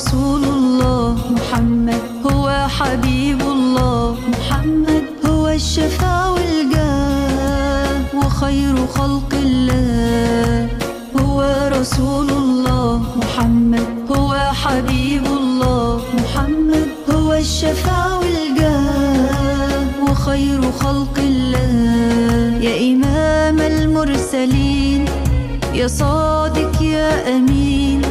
رسول الله محمد، هو حبيب الله محمد، هو الشفاع والجاه وخير خلق الله. هو رسول الله محمد، هو حبيب الله محمد، هو الشفاع والجاه وخير خلق الله. يا إمام المرسلين، يا صادق يا أمين،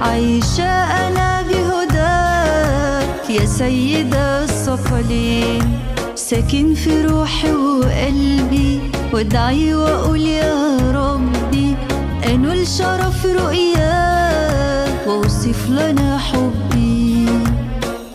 عايشة أنا بهداك يا سيد الثقلين. ساكن في روحي وقلبي، وادعي وأقول يا ربي أنول شرف رؤياك وأوصف لنا حبي.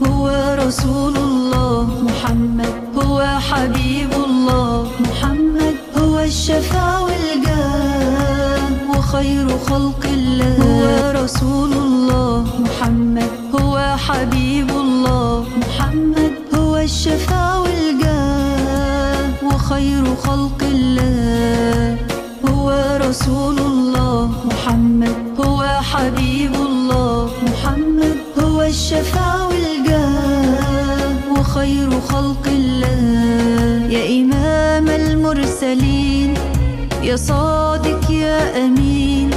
هو رسول الله محمد، هو حبيب الله محمد، هو الشفاع والجاه وخير خلق الله. هو رسول الله محمد، هو حبيب الله محمد، هو الشفاع والجاه وخير خلق الله. هو رسول الله محمد، هو حبيب الله محمد، هو الشفاع والجاه وخير خلق الله. يا إمام المرسلين، يا صادق يا أمين،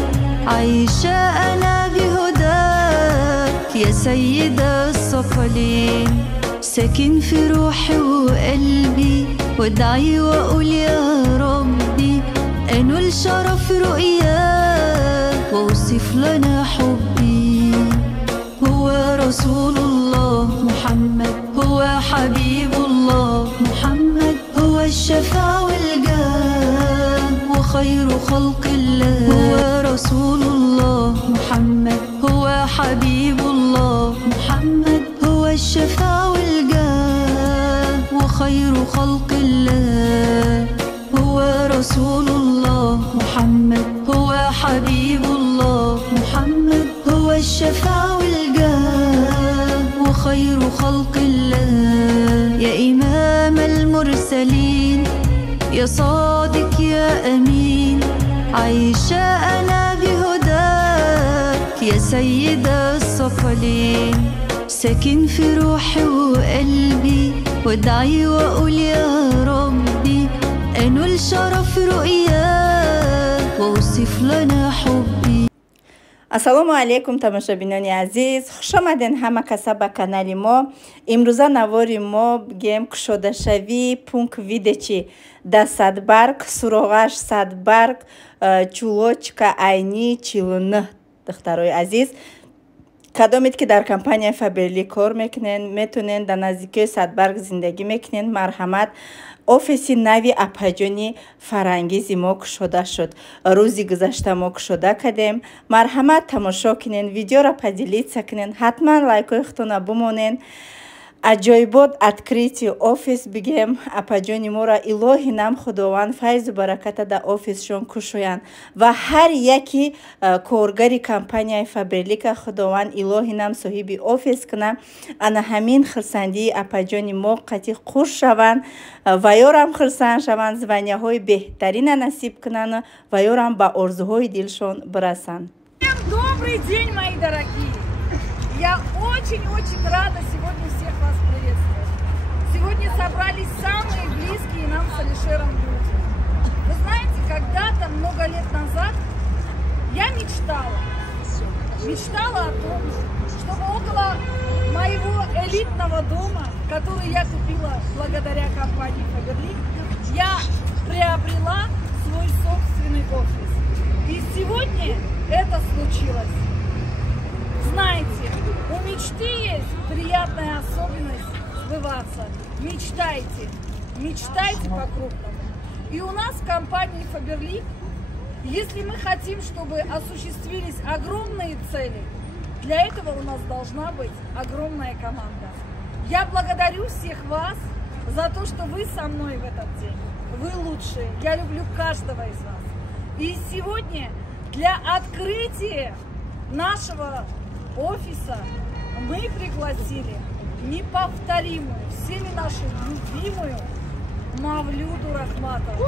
عايشة أنا بهداك يا سيد الثقلين. ساكن في روحي وقلبي، وادعي وأقول يا ربي أنول شرف رؤياك وأوصف لنا حبي. هو رسول الله محمد، هو حبيب الله محمد، هو الشفاع والجاه وخير خلق الله. هو رسول الله محمد، هو حبيب الله محمد، هو الشفاع والجاه وخير خلق الله. هو رسول الله محمد، هو حبيب الله محمد، هو الشفاع والجاه وخير خلق الله. يا إمام المرسلين، يا صادق يا أمين، عايشة أنا بهداك يا سيد الثقلين. ساكن في روحي وقلبي، وادعي وأقول يا ربي أنول شرف رؤياك وأوصف لنا حبي. ассалому алейкум тамошобинони азиз, хушомаден ҳама каса ба канали мо. имрӯза навори мо бигем кушодашавӣ пунк видечи да садбарг, суроғаш садбарг, чулочка айни 49 духтарои азиз. кадомед ки дар компания Фаберли кор мекунен, метунен дар наздикии садбарг зиндагӣ мекунен, марҳамат. офиси нави апаҷони фарангизи мо кушода шуд. рӯзи гузашта мо кушода кардем. марҳамат тамошо кунен, видеоро падилитса кунен, ҳатман лайкои худтона бумонен. аҷоибот откритии офис бигем апаҷони мора илоҳи нам худованд файзу бараката да офисшон кушоянд ва ҳар яки коргари компанияи Фаберлика худованд илоҳи нам соҳиби офис куна. ана ҳамин хирсандии апаҷони мо қати хуш шаванд ва ёрам хирсанд шаванд, званияҳои беҳтарина насиб кунанд ва ёрам ба орзуҳои дилшон бирасанд. Добрый день, мои дорогие! Я очень-очень рада сегодня всех вас приветствовать. Сегодня собрались самые близкие нам с Алишером люди. Вы знаете, когда-то, много лет назад, я мечтала о том, чтобы около моего элитного дома, который я купила благодаря компании Фаберли, я приобрела свой собственный офис. И сегодня это случилось. Знаете, у мечты есть приятная особенность сбываться. Мечтайте, мечтайте по-крупному. И у нас в компании Фаберли, если мы хотим, чтобы осуществились огромные цели, для этого у нас должна быть огромная команда. Я благодарю всех вас за то, что вы со мной в этот день. Вы лучшие. Я люблю каждого из вас. И сегодня для открытия нашего офиса мы пригласили неповторимую, всеми нашу любимую Мавлюду Рахматову.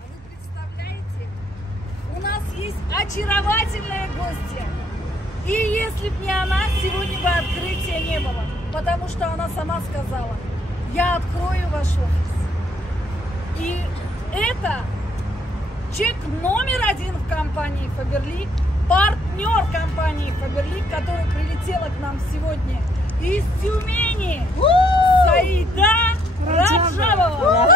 А вы представляете, очаровательная гостья. И если бы не она, сегодня бы открытия не было. Потому что она сама сказала: я открою ваш офис. И это человек номер 1 в компании Faberlic, партнер компании Faberlic, которая прилетела к нам сегодня из Тюмени. Саида Раджабова.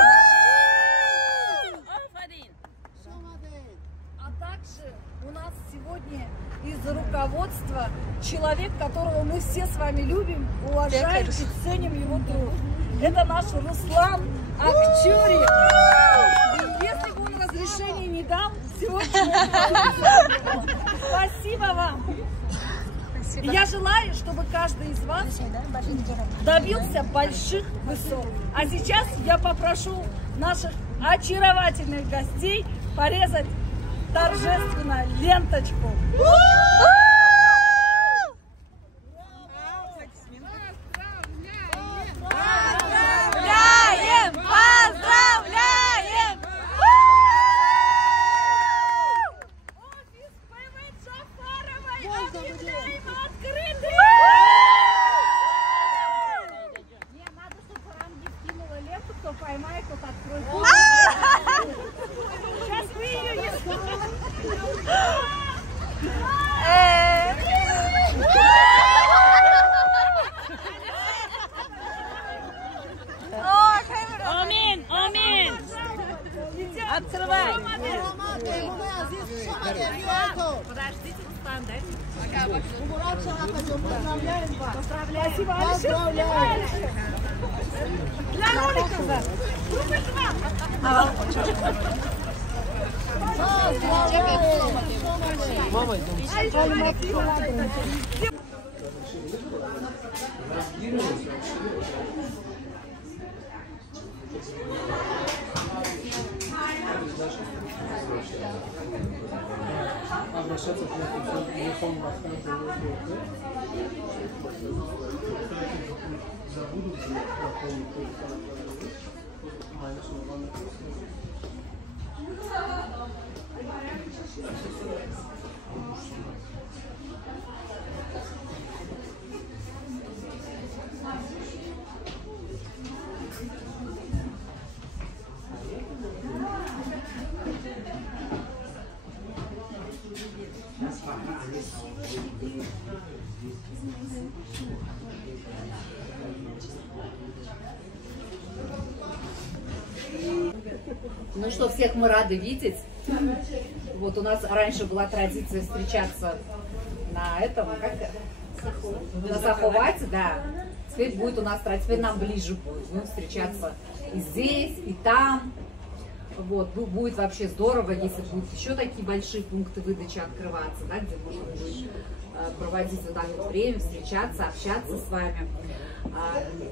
А также у нас сегодня из руководства человек, которого мы все с вами любим, уважаем и ценим его труд. Это наш Руслан Акчурин. И если бы он разрешения не дал, сегодня... Спасибо вам. И я желаю, чтобы каждый из вас добился больших высот. А сейчас я попрошу наших очаровательных гостей порезать торжественно ленточку. Поздравляем! Поздравляем! Офис ПВ Джафаровой объявляем открытым! Не, надо, чтобы Рамги скинула ленту, кто поймает, тот откроет. Сейчас вы ее не Амин, амин. Открывай. Подождите, Руслан, дайте. Спасибо, Алишер. Для ролика, да. Обращаться к телефону Ну что, всех мы рады видеть. Вот у нас раньше была традиция встречаться на этом, как на Саховате, да. Теперь будет у нас, теперь нам ближе будет. Будем встречаться и здесь, и там. Вот, будет вообще здорово, если будут еще такие большие пункты выдачи открываться, да, где можно будет проводить вот так вот время, встречаться, общаться с вами.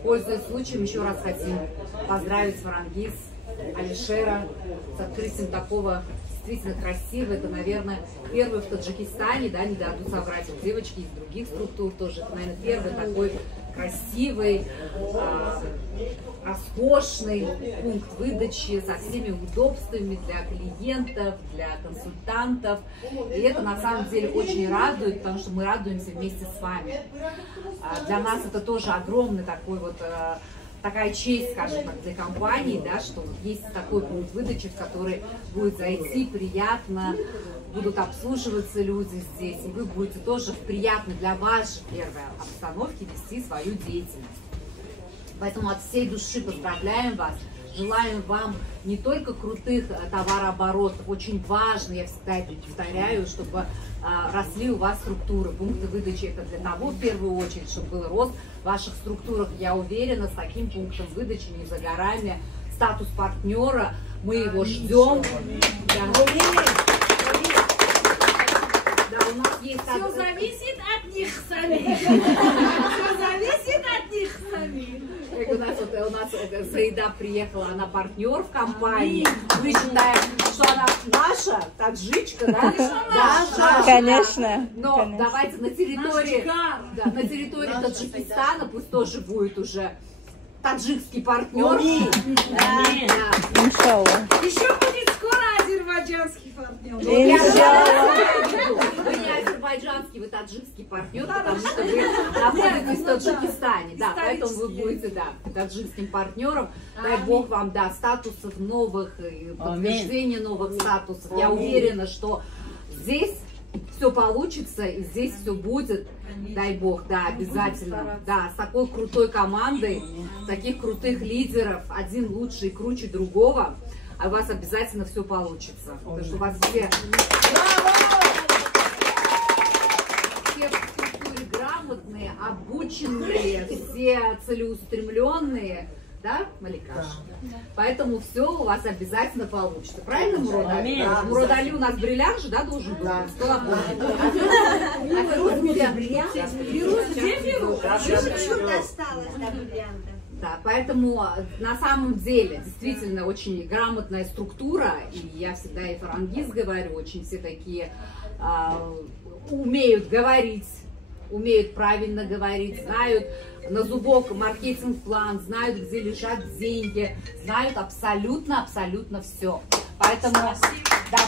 Пользуясь случаем, еще раз хотим поздравить Фарангиз, Алишера с открытием такого действительно красивого. Это, наверное, первый в Таджикистане, да, не дадут соврать, девочки из других структур тоже. Это, наверное, первый такой красивый, роскошный пункт выдачи со всеми удобствами для клиентов, для консультантов. И это на самом деле очень радует, потому что мы радуемся вместе с вами. Для нас это тоже огромный такой вот, такая честь, скажем так, для компании, да, что есть такой пункт выдачи, в который будет зайти приятно, будут обслуживаться люди здесь, и вы будете тоже в приятной для вас же первой обстановке вести свою деятельность. Поэтому от всей души поздравляем вас, желаем вам не только крутых товарооборотов, очень важно, я всегда это повторяю, чтобы росли у вас структуры, пункты выдачи. Это для того, в первую очередь, чтобы был рост в ваших структурах. Я уверена, с таким пунктом выдачи не за горами. Статус партнера, мы его ждем. Да, у нас есть... Все зависит от них самих. Все зависит от них самих. У нас Саида приехала, она партнер в компании. Мы считаем, что она наша таджичка, да? Да, Конечно. Но конечно. давайте на территории Таджикистана пусть тоже будет уже таджикский партнер. Иншаллах. Еще будет скоро азербайджанский партнер. Иншаллах. азербайджанский, вы таджикский партнер, потому что вы находитесь в Таджикистане, да, поэтому вы будете, да, таджикским партнером. Дай Бог вам, да, статусов новых, подтверждения новых статусов. Я уверена, что здесь все получится и здесь все будет. Дай Бог, да, обязательно. Да, с такой крутой командой, таких крутых лидеров, один лучше и круче другого, а у вас обязательно все получится. Потому что у вас все в структуре грамотные, обученные, все целеустремленные. Да, Маликаш? Да. Поэтому все у вас обязательно получится. Правильно, Муродали? Да. Муродали у нас бриллиант же, да, должен быть? Да. Кто напомнит? А Фируз где бриллиант? Фируз где Фируз? Чуть осталось до бриллианта. Да, поэтому на самом деле действительно очень грамотная структура. И я всегда и фарангиз говорю, очень все такие умеют говорить, умеют правильно говорить, знают на зубок маркетинг-план, знают, где лежат деньги, знают абсолютно все. Поэтому, да,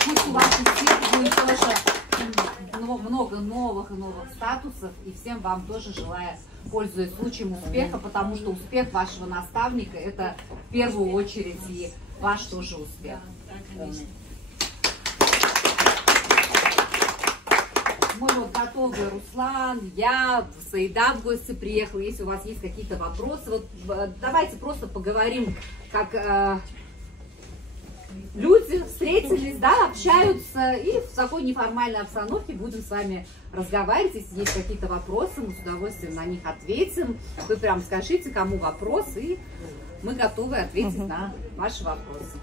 пусть у вас у всех будет тоже много новых и новых статусов, и всем вам тоже желаю, пользуясь случаем, успеха, потому что успех вашего наставника – это в первую очередь и ваш тоже успех. Мы вот готовы, Руслан, я, Саида в гости приехала. Если у вас есть какие-то вопросы, вот давайте просто поговорим, как люди встретились, да, общаются, и в такой неформальной обстановке будем с вами разговаривать. Если есть какие-то вопросы, мы с удовольствием на них ответим. Вы прям скажите, кому вопрос, и мы готовы ответить на ваши вопросы.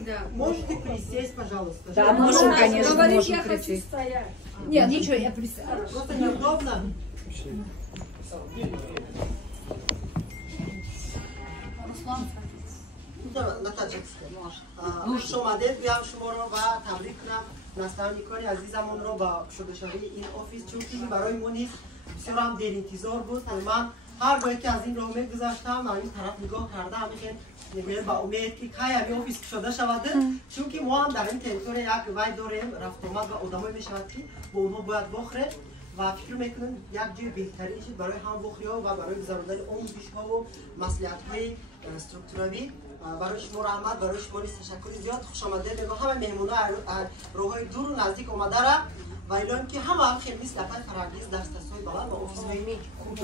Да. Можете присесть, пожалуйста? Да, можем, конечно, говорит, можем я прийти. хочу стоять. Нет, ничего, я присяду. Просто неудобно. на таджикском. خوش آمدید بیام شما رو و تبریک کنم наставникانی عزیزمون رو با شده‌شوی این آفیس، چون که برای ما نیست بسیار هم دیر انتظار بود. من هر باری که از این راه میگذشتم این طرف نگاه کردم میگم با امید که کی همین آفیس شده شود، چون که ما هم در این تریتوری یک وای داریم، رفت آمد و آدمایی میشود که با اونها باید بخوریم و فکر میکنم یک جای بهتری شد برای هم بخوریا و برای گذراندن آموزش‌ها و مصلحت‌های استراکتوری. برای شما رحمت، برای شما تشکر زیاد. خوش آمدید میگم همه مهمونا راههای دور و نزدیک اومده را و اعلام که همه هم خیلی مثل لپای فرانگیز در استاسیون بلند و آفیس‌های خوب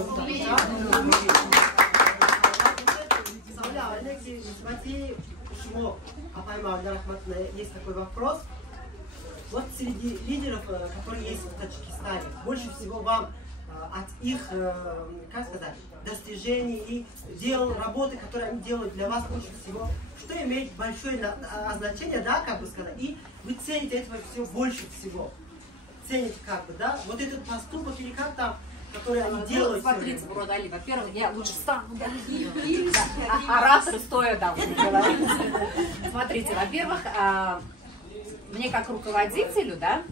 سوال اولینه که نسبتی شما اپای معالی رحمت есть такой вопрос. Вот среди лидеров, которые есть в Таджикистане, больше всего вам от их, как сказать, достижений и дел, работы, которые они делают для вас больше всего, что имеет большое значение, да, как бы сказать, и вы цените этого всего больше всего. Цените как бы, да, вот этот поступок или как там, который они делают. Смотрите, Муродали, во-первых, я лучше стану, ораторы стоя там. Смотрите, во-первых, мне как руководителю, да,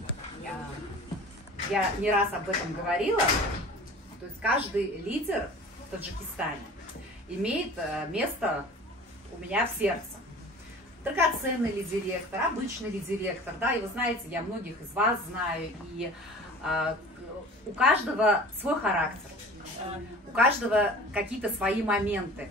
я не раз об этом говорила, то есть каждый лидер в Таджикистане имеет место у меня в сердце. Драгоценный ли директор, обычный ли директор, да, и вы знаете, я многих из вас знаю, и у каждого свой характер, у каждого какие-то свои моменты.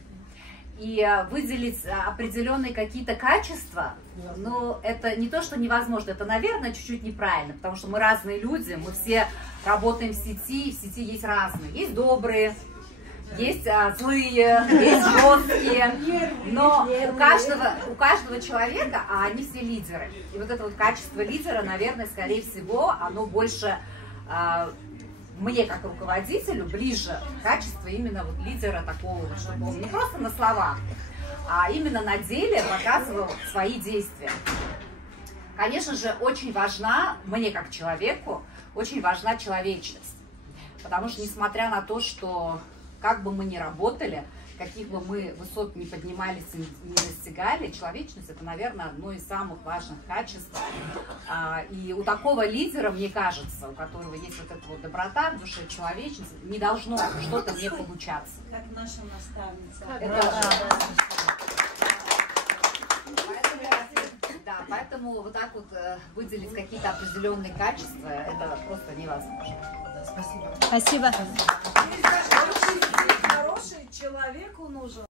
И выделить определенные какие-то качества, но это не то, что невозможно, это, наверное, чуть-чуть неправильно, потому что мы разные люди, мы все работаем в сети есть разные. Есть добрые, есть злые, есть жесткие, но у каждого человека, а они все лидеры. И вот это вот качество лидера, наверное, скорее всего, оно больше... мне как руководителю ближе качество именно вот лидера такого, чтобы он не просто на словах, а именно на деле показывал свои действия. Конечно же, очень важна, мне как человеку, очень важна человечность. Потому что несмотря на то, что как бы мы ни работали, каких бы мы высот не поднимались и не достигали, человечность – это, наверное, одно из самых важных качеств. И у такого лидера, мне кажется, у которого есть вот эта вот доброта в душе, человечность, не должно что-то не получаться. Как наша наставница. Поэтому Поэтому вот так вот выделить какие-то определенные качества, это просто невозможно. Спасибо. Спасибо. Хороший человеку нужен.